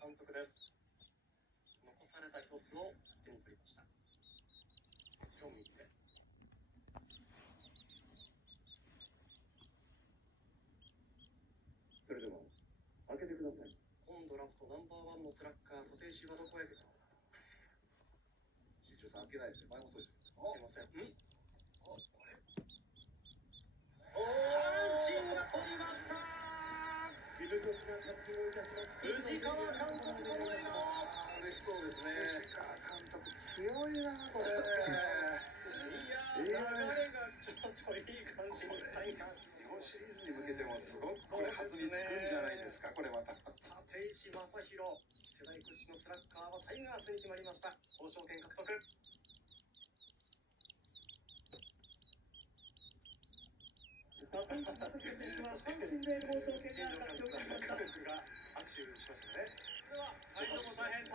監督です。残された一つを手に取りました。もちろん右手。それでは開けてください。今ドラフトナンバーワンのスラッガー、立石はどこへ出たのか。新庄さん開けないですね。前もそうでしたけど。開けません。これ。お阪神が取りました。自分の気が活用いたします。藤川監督この笑顔。嬉しそうですね。藤川監督強いなこれ。いや流れがちょっといい感じにタイガース。日本シリーズに向けてもすごくこれ弾みつくんじゃないですか。これまた。立石正弘、世代屈指のスラッガーはタイガースに決まりました。交渉権獲得。立石正弘選手は三振で交渉権が獲得しました。が握手しましたね。では会場も大変